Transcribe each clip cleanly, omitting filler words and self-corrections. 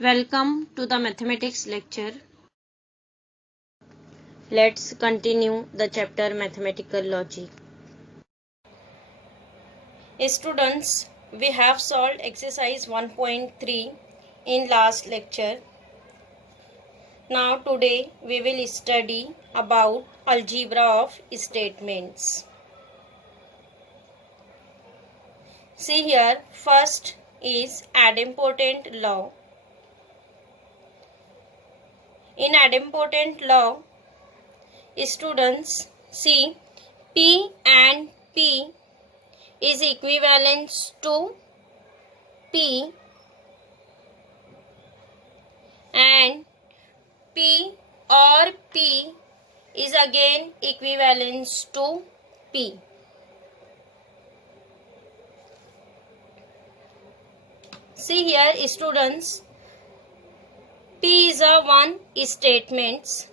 Welcome to the mathematics lecture. Let's continue the chapter Mathematical Logic. Students, we have solved exercise 1.3 in last lecture. Now today we will study about algebra of statements. See here, first is idempotent law. In idempotent law, students see P and P is equivalent to P and P or P is again equivalent to P. See here students, P is a one statement.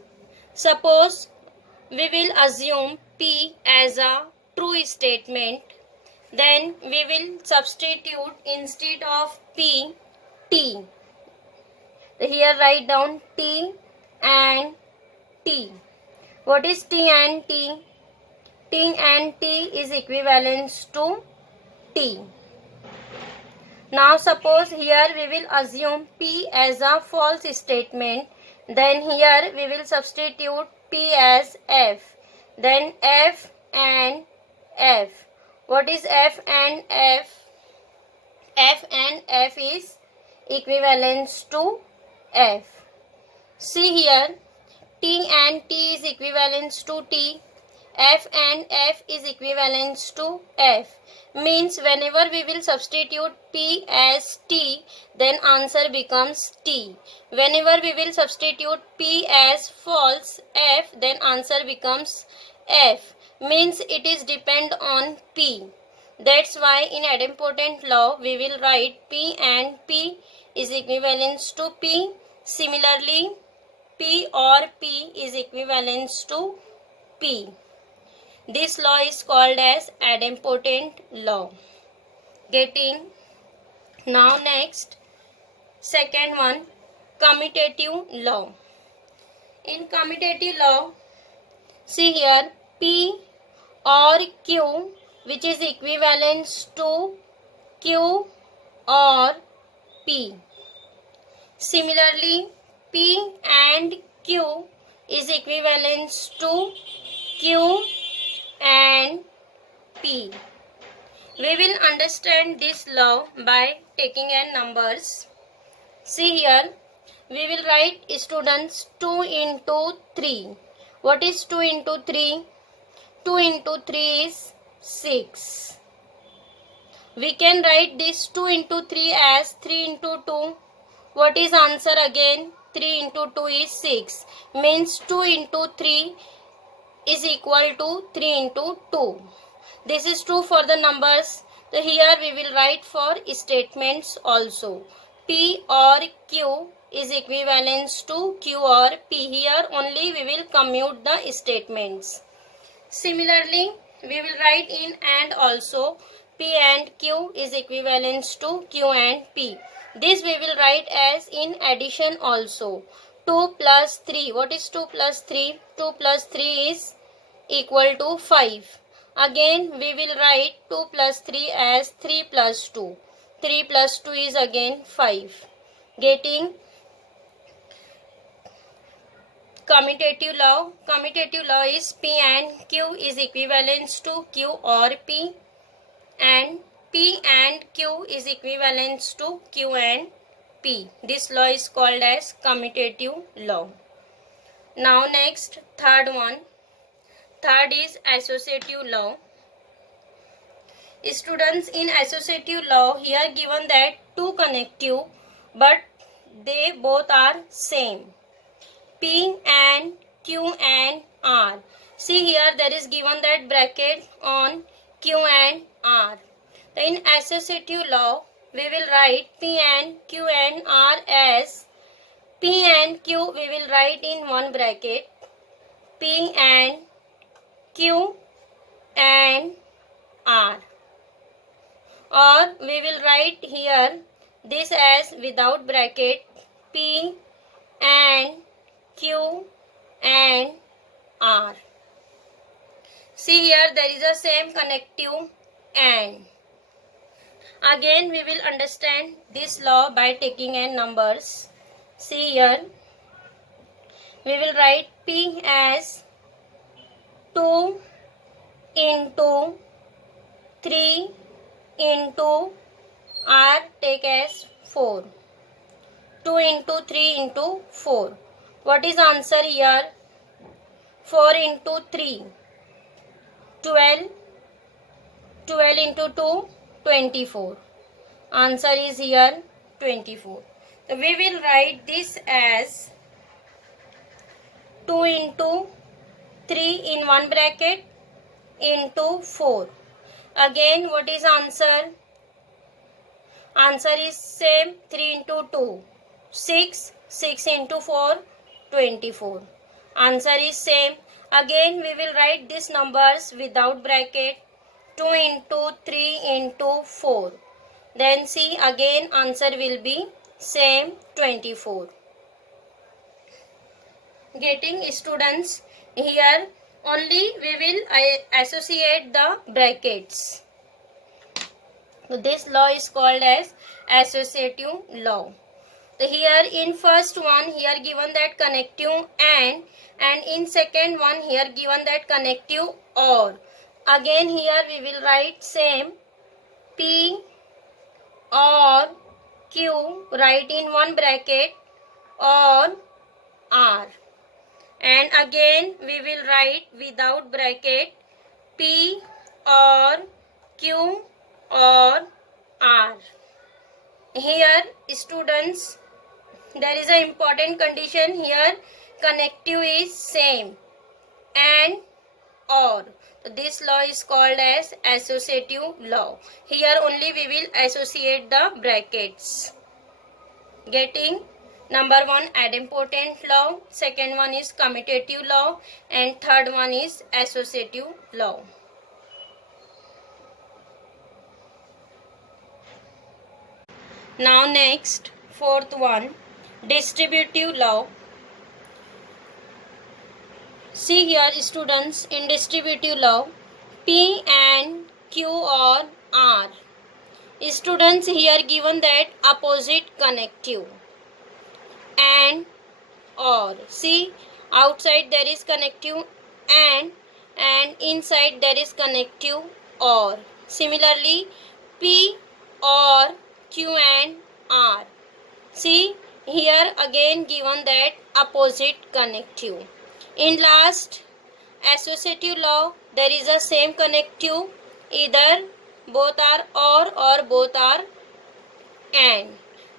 Suppose we will assume P as a true statement, then we will substitute instead of P, T. Here write down T and T. What is T and T? T and T is equivalent to T. Now suppose here we will assume P as a false statement, then here we will substitute P as F, then F and F. What is F and F? F and F is equivalent to F. See here, T and T is equivalent to T. F and F is equivalent to F. Means whenever we will substitute P as T, then answer becomes T. Whenever we will substitute P as false F, then answer becomes F. Means it is depend on P. That's why in idempotent law we will write P and P is equivalent to P. Similarly, P or P is equivalent to P. This law is called as idempotent law. Getting. Now next, second one, commutative law. In commutative law, see here, P or Q which is equivalent to Q or P. Similarly, P and Q is equivalent to Q and P. We will understand this law by taking n numbers. See here, we will write students 2 into 3. What is 2 into 3? 2 into 3 is 6. We can write this 2 into 3 as 3 into 2. What is answer again? 3 into 2 is 6. Means 2 into 3 is equal to 3 into 2. This is true for the numbers. So here we will write for statements also. P or Q is equivalent to Q or P. Here only we will commute the statements. Similarly, we will write in and also. P and Q is equivalent to Q and P. This we will write as in addition also. 2 plus 3. What is 2 plus 3? 2 plus 3 is equal to 5. Again we will write 2 plus 3 as 3 plus 2. 3 plus 2 is again 5. Getting. Commutative law. Commutative law is P and Q is equivalent to Q or P, and P and Q is equivalent to Q and P. This law is called as commutative law. Now next, third one. Third is associative law. Students, in associative law, here given that two connective, but they both are same. P and Q and R. See here, there is given that bracket on Q and R. In associative law, we will write P and Q and R as P and Q we will write in one bracket, P and Q and R, or we will write here this as without bracket, P and Q and R. See here, there is a same connective and. Again we will understand this law by taking n numbers. See here, we will write P as 2 into 3 into R take as 4. 2 into 3 into 4. What is answer here? 4 into 3. 12. 12 into 2. 24. Answer is here 24. So we will write this as 2 into 3 in one bracket into 4. Again what is answer? Answer is same, 3 into 2. 6. 6 into 4. 24. Answer is same. Again we will write these numbers without bracket. 2 into 3 into 4. Then see, again answer will be same, 24. Getting students, here only we will associate the brackets. So this law is called as associative law. So here in first one, here given that connective and in second one here given that connective or. Again here we will write same P or Q, write in one bracket, or R. And again we will write without bracket P or Q or R. Here students, there is an important condition here, connective is same and or. This law is called as associative law. Here only we will associate the brackets. Getting number 1 idempotent law, second one is commutative law, and third one is associative law. Now next, fourth one, distributive law. See here students, in distributive law, P and Q or R. Students, here given that opposite connective and or. See, outside there is connective and inside there is connective or. Similarly, P or Q and R. See, here again given that opposite connective. In last, associative law, there is a same connective, either both are or both are and.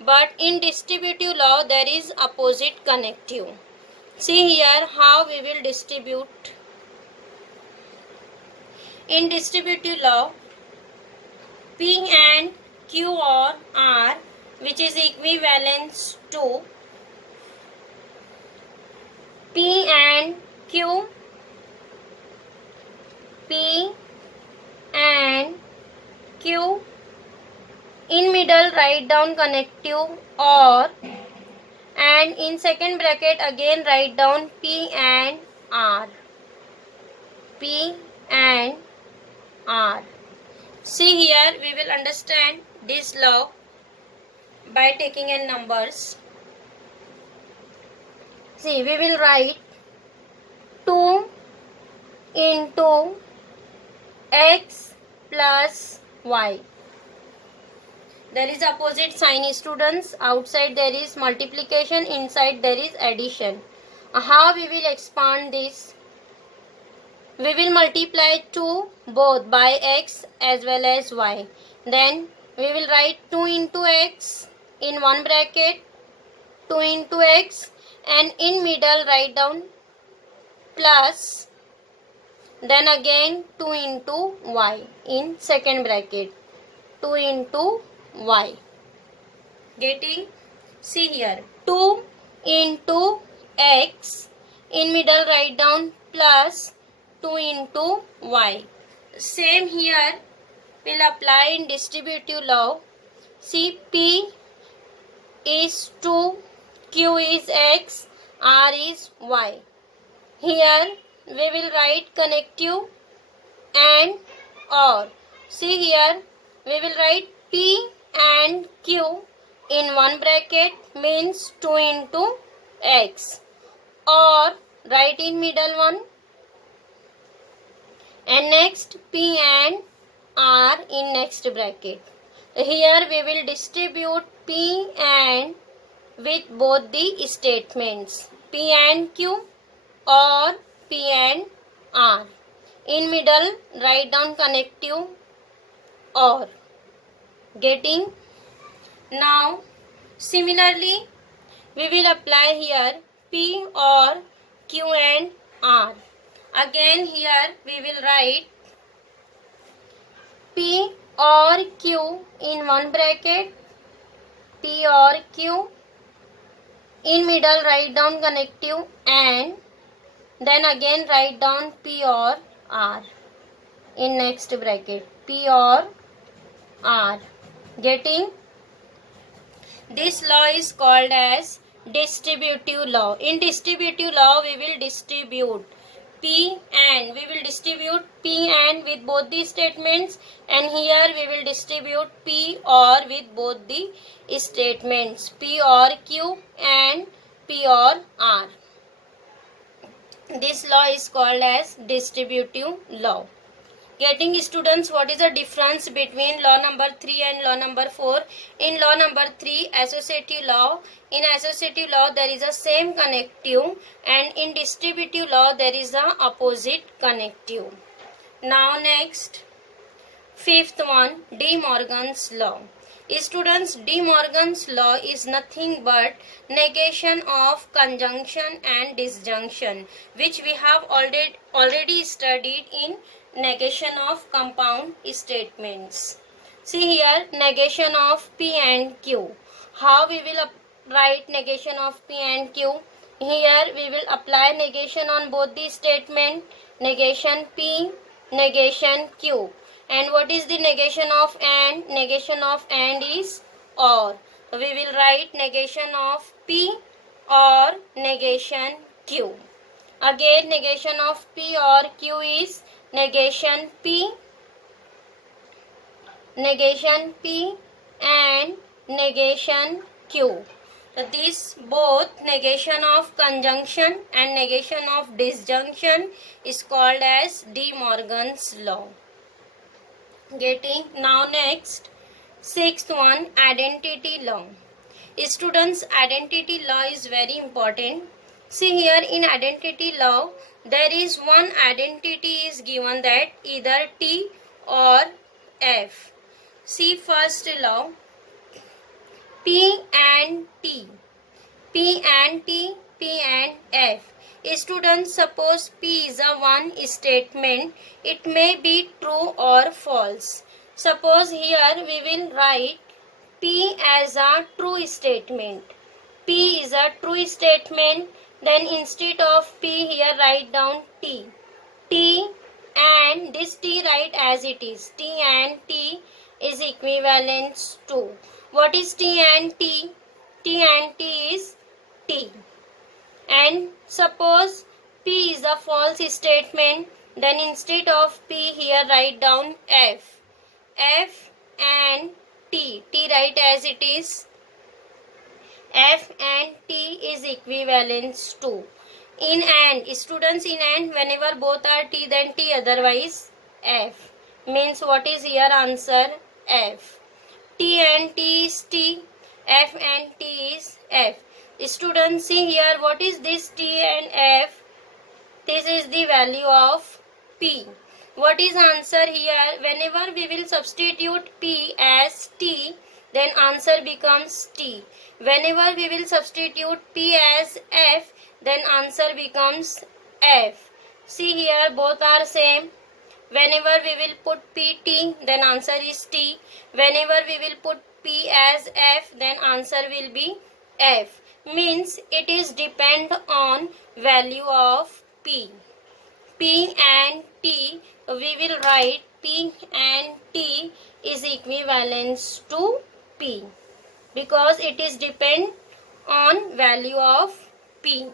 But in distributive law, there is opposite connective. See here how we will distribute. In distributive law, P and Q or R, which is equivalent to P and Q, P and Q, in middle write down connective or, and in second bracket again write down P and R. P and R. See here we will understand this law by taking in numbers. See, we will write 2 into x plus y. There is opposite sign students. Outside there is multiplication, inside there is addition. How we will expand this? We will multiply 2 both by x as well as y. Then we will write 2 into x in one bracket, 2 into x, and in middle write down plus, then again 2 into y in second bracket, 2 into y. Getting? See here, 2 into x, in middle write down plus 2 into y. Same here will apply in distributive law. See, P is 2 Q is X, R is Y. Here we will write connective and or. See here, we will write P and Q in one bracket means 2 into X, or write in middle one, and next P and R in next bracket. Here we will distribute P and with both the statements P and Q or P and R. In middle write down connective or. Getting? Now similarly we will apply here P or Q and R. Again here we will write P or Q in one bracket, P or Q. In middle write down connective and then again write down P or R in next bracket, P or R. Getting? This law is called as distributive law. In distributive law we will distribute P and with both the statements, and here we will distribute P or with both the statements P or Q and P or R. This law is called as distributive law. Getting, students, what is the difference between law number 3 and law number 4? In law number 3, associative law, in associative law there is a same connective, and in distributive law there is a opposite connective. Now next, fifth one, De Morgan's law. Students, De Morgan's law is nothing but negation of conjunction and disjunction, which we have already studied in negation of compound statements. See here, negation of P and Q. How we will write negation of P and Q? Here we will apply negation on both the statement, negation P, negation Q. And what is the negation of and? Negation of and is or. We will write negation of P or negation Q. Again, negation of P or Q is negation P and negation Q. So this both negation of conjunction and negation of disjunction is called as De Morgan's law. Getting? Now next, sixth one, identity law. Students, identity law is very important. See here, in identity law there is one identity is given, that either T or F. See first law, P and T, P and T, P and F. Students, suppose P is a one statement, it may be true or false. Suppose here we will write P as a true statement. P is a true statement. Then instead of P here write down T. T and this T write as it is. T and T is equivalent to. What is T and T? T and T is T. And suppose P is a false statement, then instead of P here write down F. F and T. T write as it is. F and T is equivalent to. In and, students, in and whenever both are T then T, otherwise F. Means what is here answer? F. T and T is T. F and T is F. Students, see here, what is this T and F? This is the value of P. What is answer here? Whenever we will substitute P as T, then answer becomes T. Whenever we will substitute P as F, then answer becomes F. See here, both are same. Whenever we will put PT, then answer is T. Whenever we will put P as F, then answer will be F. Means it is depend on value of P. P and T, we will write P and T is equivalent to P, because it is depend on on value of P.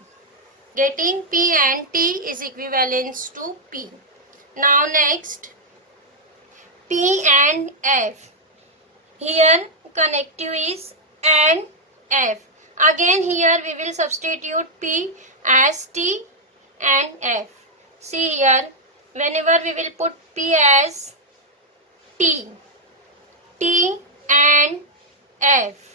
Getting P and T is equivalent to P. Now next, P and F. Here connective is and F. Again here we will substitute P as T and F. See here, whenever we will put P as T, T and F.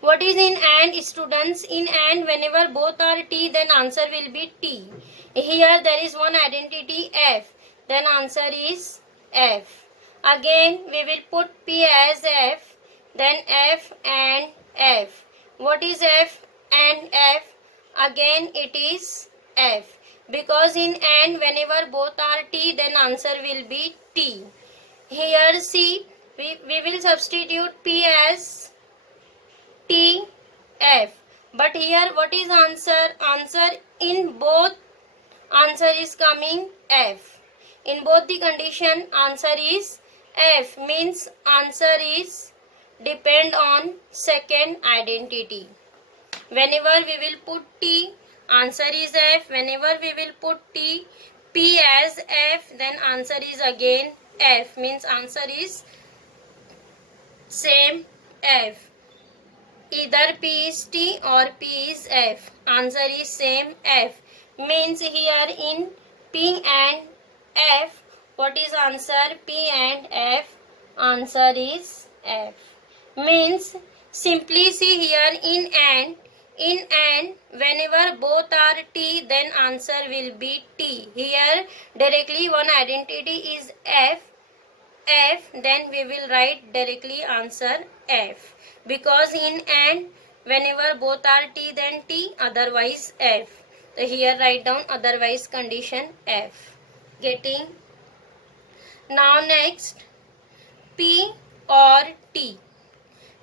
What is in and, students? In and, whenever both are T, then answer will be T. Here there is one identity F, then answer is F. Again we will put P as F, then F and F. What is F and F? Again it is F. Because in and, whenever both are T, then answer will be T. Here see, we will substitute P as T, F. But here what is answer? Answer in both, answer is coming F. In both the condition, answer is F. Means answer is depend on second identity. Whenever we will put T, answer is F. Whenever we will put T, P as F, then answer is again F. Means answer is same F. Either P is T or P is F. Answer is same F. Means here in P and F, what is answer? P and F. Answer is F. Means simply see here in and, whenever both are T, then answer will be T. Here directly one identity is F, then we will write directly answer F. Because in and, whenever both are T, then T, otherwise F. So here write down otherwise condition F. Getting? Now next, P or T.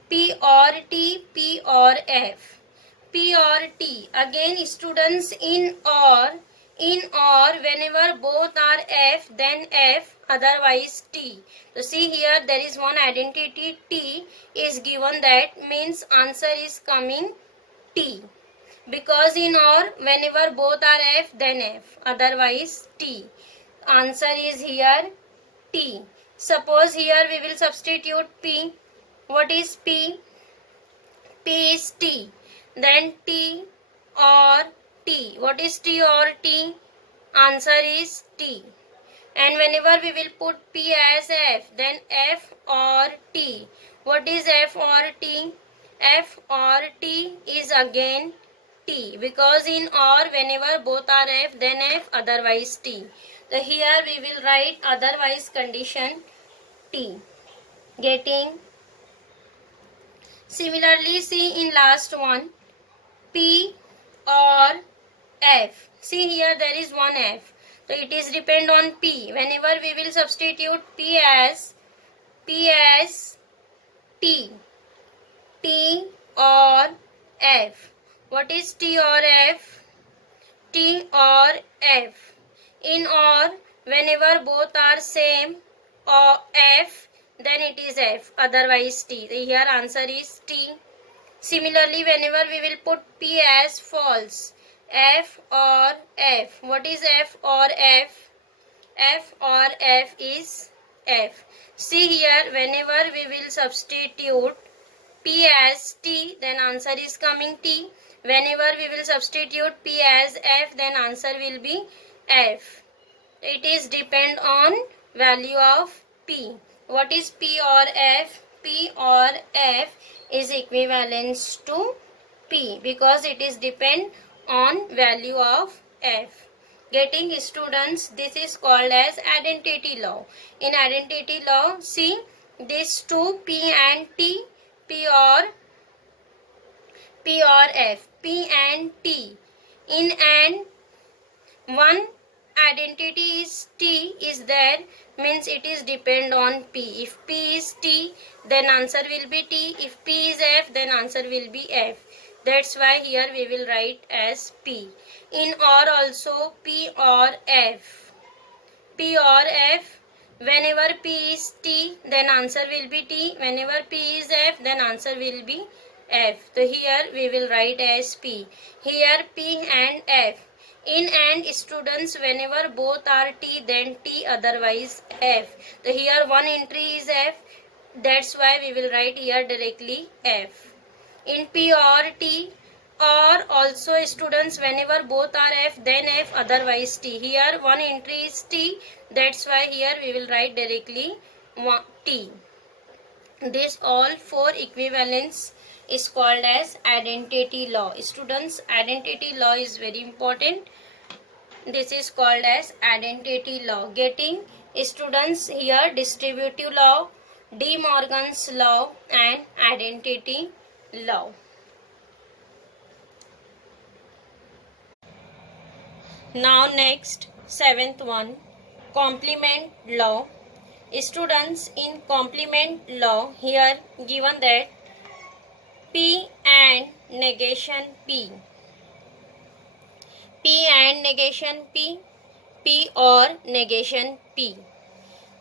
P or T, P or F. P or T. Again students, in or, whenever both are F, then F, otherwise T. So see here there is one identity T is given, that means answer is coming T. Because in or, whenever both are F, then F, otherwise T. Answer is here T. Suppose here we will substitute P. What is P? P is T. Then T or T. What is T or T? Answer is T. And whenever we will put P as F, then F or T. What is F or T? F or T is again T. Because in or, whenever both are F, then F, otherwise T. So here we will write otherwise condition T. Getting? Similarly, see in last one, P or F. See here there is one F. So it is depend on P. Whenever we will substitute P as T, T or F. What is T or F? T or F. In or, whenever both are same or F, then it is F, otherwise T. Here answer is T. Similarly, whenever we will put P as false, F or F. What is F or F? F or F is F. See here, whenever we will substitute P as T, then answer is coming T. Whenever we will substitute P as F, then answer will be F. It is depend on value of P. What is P or F? P or F is equivalent to P, because it is depend on value of F. Getting, students? This is called as identity law. In identity law, see these two, P and T, P or F, P and T. In and, one identity is T is there, means it is depend on P. If P is T, then answer will be T. If P is F, then answer will be F. That's why here we will write as P. In or also, P or F. P or F, whenever P is T, then answer will be T. Whenever P is F, then answer will be F. So here we will write as P. Here P and F. In and students, whenever both are T, then T, otherwise F. So here one entry is F. That's why we will write here directly F. In P or T, or also students, whenever both are F, then F, otherwise T. Here one entry is T. That's why here we will write directly T. This all four equivalence is called as identity law. Students, identity law is very important. This is called as identity law. Getting students here distributive law, De Morgan's law and identity law. Now next, seventh one, complement law. Students, in complement law, here given that P and negation P. P and negation P. P or negation P.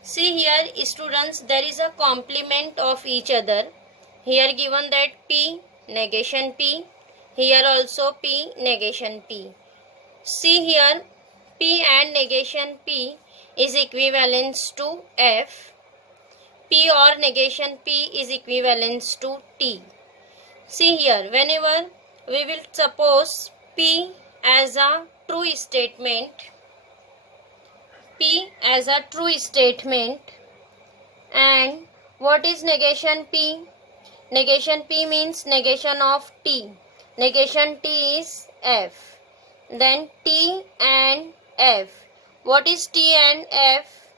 See here students, there is a complement of each other. Here given that P negation P. Here also P negation P. See here P and negation P is equivalent to F. P or negation P is equivalent to T. See here, whenever we will suppose P as a true statement, P as a true statement, and what is negation P? Negation P means negation of T. Negation T is F. Then T and F. What is T and F?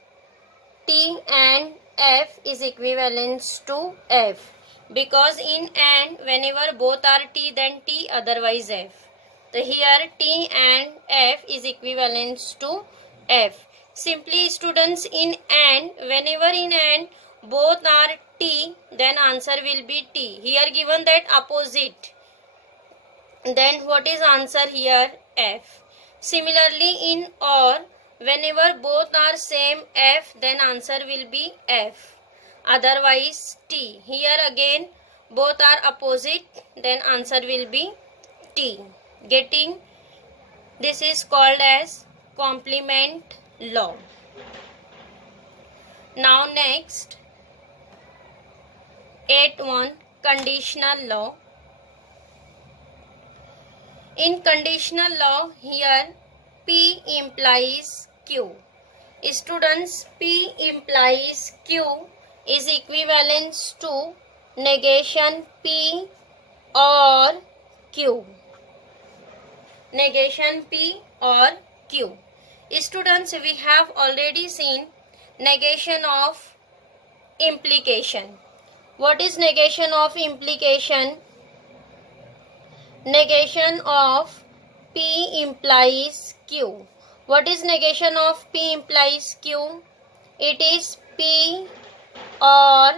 T and F is equivalent to F. Because in and, whenever both are T, then T, otherwise F. So here T and F is equivalent to F. Simply students, in and, whenever in and both are T, then answer will be T. Here given that opposite. Then what is answer here? F. Similarly in or, whenever both are same F, then answer will be F. Otherwise T. Here again both are opposite, then answer will be T. Getting? This is called as complement law. Now next, 8.1 conditional law. In conditional law, here P implies Q. Students, P implies Q is equivalent to negation P or Q. Negation P or Q. Students, we have already seen negation of implication. What is negation of implication? Negation of P implies Q. What is negation of P implies Q? It is P or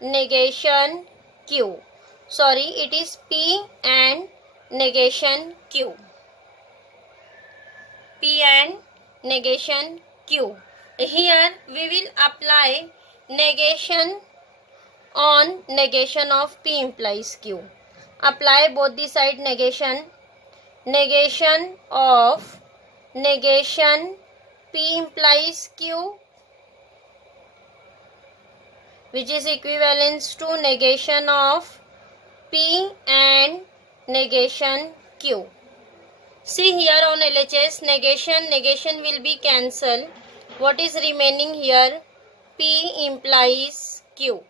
negation Q. Sorry, it is P and negation Q. P and negation Q. Here we will apply negation on negation of P implies Q. Apply both the side negation. Negation of negation P implies Q, which is equivalent to negation of P and negation Q. See here on LHS, negation will be cancelled. What is remaining here? P implies Q,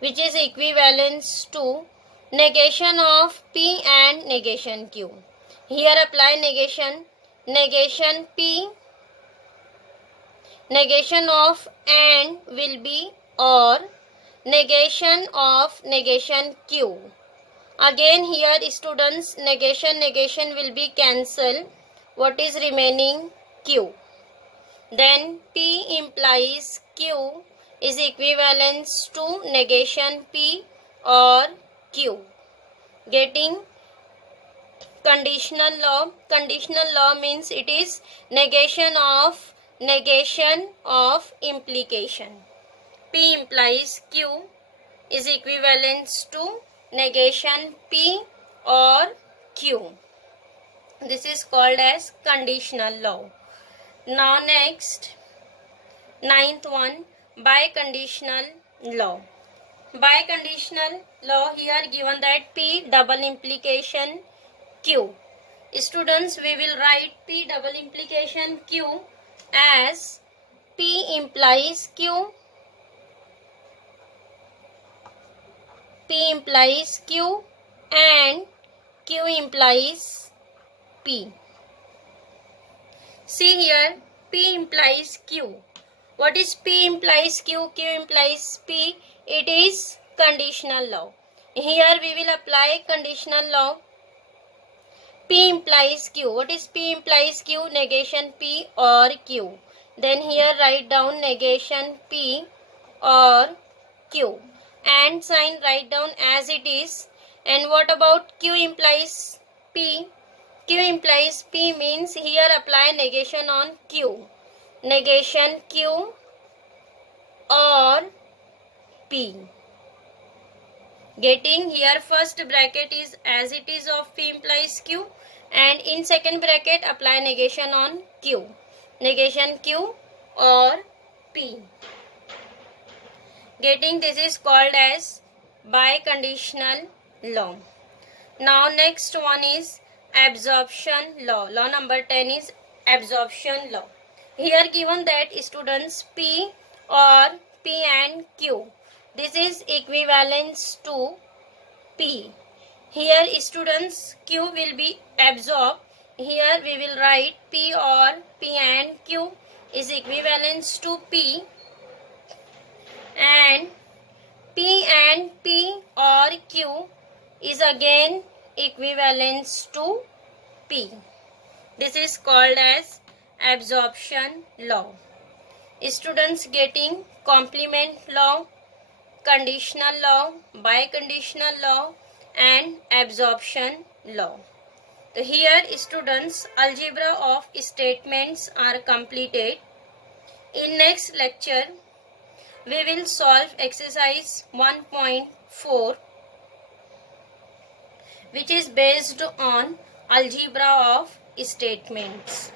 which is equivalent to negation of P and negation Q. Here apply negation. Negation P, negation of and will be or, negation of negation Q. Again here students, negation will be cancelled. What is remaining? Q. Then P implies Q is equivalent to negation P or Q. Getting? Conditional law. Conditional law means it is negation of implication. P implies Q is equivalent to negation P or Q. This is called as conditional law. Now next, ninth one, biconditional law. Biconditional law, here given that P double implication Q. Students, we will write P double implication Q as P implies Q, P implies Q and Q implies P. See here, P implies Q. What is P implies Q? Q implies P. It is conditional law. Here we will apply conditional law. P implies Q. What is P implies Q? Negation P or Q. Then here write down negation P or Q. And sign write down as it is. And what about Q implies P? Q implies P means here apply negation on Q. Negation Q or P. Getting here first bracket is as it is of P implies Q, and in second bracket apply negation on Q. Negation Q or P. Getting this is called as biconditional law. Now next one is absorption law. Law number 10 is absorption law. Here given that students P or P and Q. This is equivalence to P. Here students Q will be absorbed. Here we will write P or P and Q is equivalence to P, and P and P or Q is again equivalence to P. This is called as absorption law. Students getting complement law, conditional law, biconditional law and absorption law. So here students algebra of statements are completed. In next lecture we will solve exercise 1.4 which is based on algebra of statements.